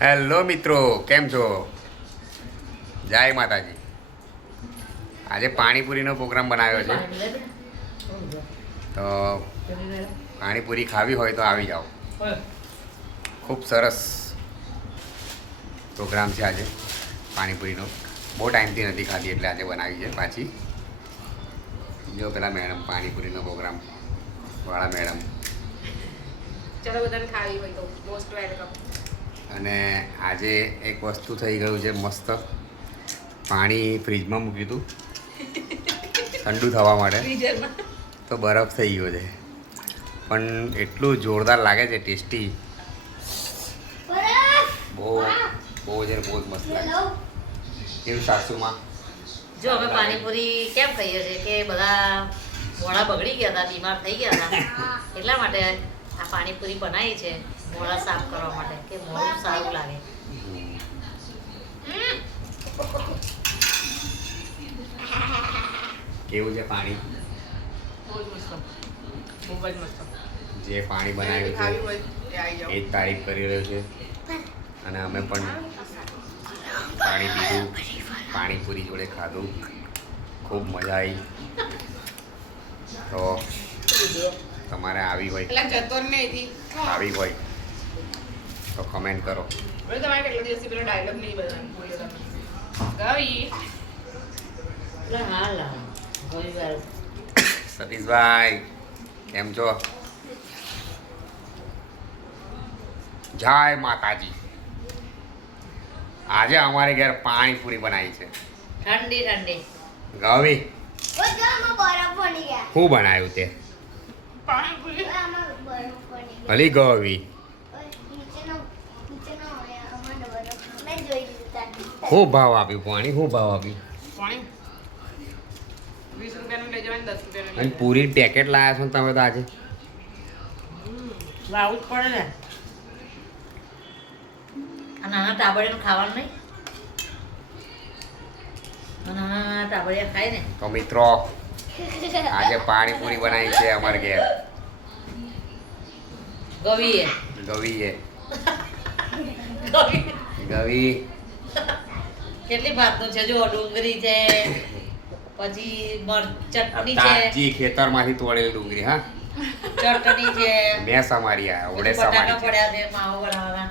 Hello મિત્રો, કેમ છો? જય માતાજી. આજે પાણીપુરીનો પ્રોગ્રામ બનાવ્યો છે. તો પાણીપુરી ખાવી હોય તો આવી જાઓ. ખૂબ સરસ પ્રોગ્રામ છે આજે પાણીપુરીનો. બહુ ટાઈમથી નથી ખાધી એટલે આજે બનાવી છે પાછી. જો પેલા મેડમ પાણીપુરીનો પ્રોગ્રામ વાળા મેડમ. ચલો બધાને ખાવી હોય તો મોસ્ટ વેલકમ. અને આજે એક વસ્તુ થઈ ગયું છે મસ્ત. પાણી ફ્રીજમાં મૂક્યું હતું ઠંડુ થવા માટે, તો બરફ થઈ ગયો છે. પણ એટલું જોરદાર લાગે છે, ટેસ્ટી. બહુ બહુ જ મસ્ત લાગે. કેવું સાસુમાં? જો અમે પાણીપુરી કેમ ખાઈએ છીએ કે બધા મોડા બગડી ગયા હતા, બીમાર થઈ ગયા હતા, એટલા માટે આ પાણીપુરી બનાવી છે મોડા સાફ કરવા માટે, કે મોડું સારું લાગે. કેવું છે પાણી? બહુ જ મસ્ત, બહુ જ મસ્ત. જે પાણી બનાવ્યું છે એ જ તારીફ કરી રહ્યો છે. અને અમે પણ પાણી પીધું, પાણીપુરી જોડે ખાધું, ખૂબ મજા આવી. તો તમારે આવી હોય તો કમેન્ટ કરો. સતીશભાઈ કેમ છો? જય માતાજી. આજે અમારે ઘેર પાણીપુરી બનાવી છે ઠંડી ઠંડી. ગવી શું બનાવ્યું તે? અલી ગવી શું ભાવ આપ્યું પાણી? શું ભાવ આપ્યું? 20 રૂપિયાનું લઈ જવાનું, 10 રૂપિયાનું. અને પૂરી પેકેટ લાવ્યા છો ને તમે તો આજે? લાવવું જ પડે ને. આ નાના ટાબડિયાનું ખાવાનું નહીં. નાના ટાબડિયા ખાય ને. તો મિત્રો આજે પાણીપુરી બનાવી છે અમારે ઘેર. ગવીએ ગવીએ ગવી ગવી કેટલી ભાતનું છે? જો ડુંગળી છે, પછી ચટણી છે, તાજી ખેતરમાંથી તોડેલી ડુંગળી. હા, ચટણી છે, મેસ અમારી આ ઓડે બટાકા સમારી છે. પડ્યા છે માવો બનાવવાના.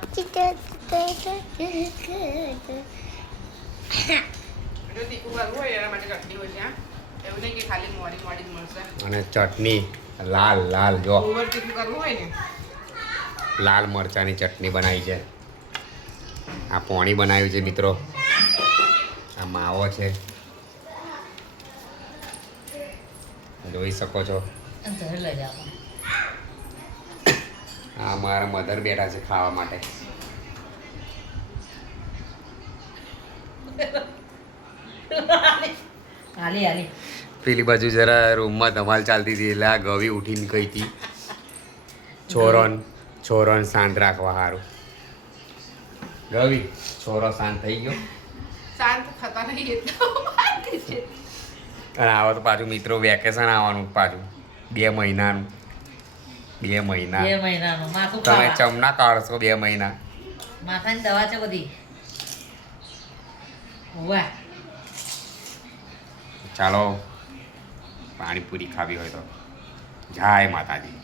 અને ચટણી લાલ લાલ, જો લાલ મરચાની ચટણી બનાવી છે. આ પોણી બનાવ્યું છે મિત્રો. આ માવો છે, જોઈ શકો છો. ઘરે લઈ જાઓ. આ મારા મધર બેઠા છે ખાવા માટે. હાલી હાલી. પેલી બાજુ જરા રૂમમાં ધમાલ ચાલતી હતી એટલે આ ગવી ઉઠીને ગઈ હતી છોરોને શાંત રાખવા સારું. ગવી, છોરો શાંત થઈ ગયો. શાંત થતા નહીં. અને આવો તો પાછું મિત્રો વેકેશન આવવાનું પાછું 2 મહિનાનું. 2 મહિના 2 મહિનાનું માથું તમે ખાવા. ચમના કાઢશો 2 મહિના. માથાની દવા છે બધી. વાહ. ચાલો પાણીપુરી ખાવી હોય તો જય માતાજી.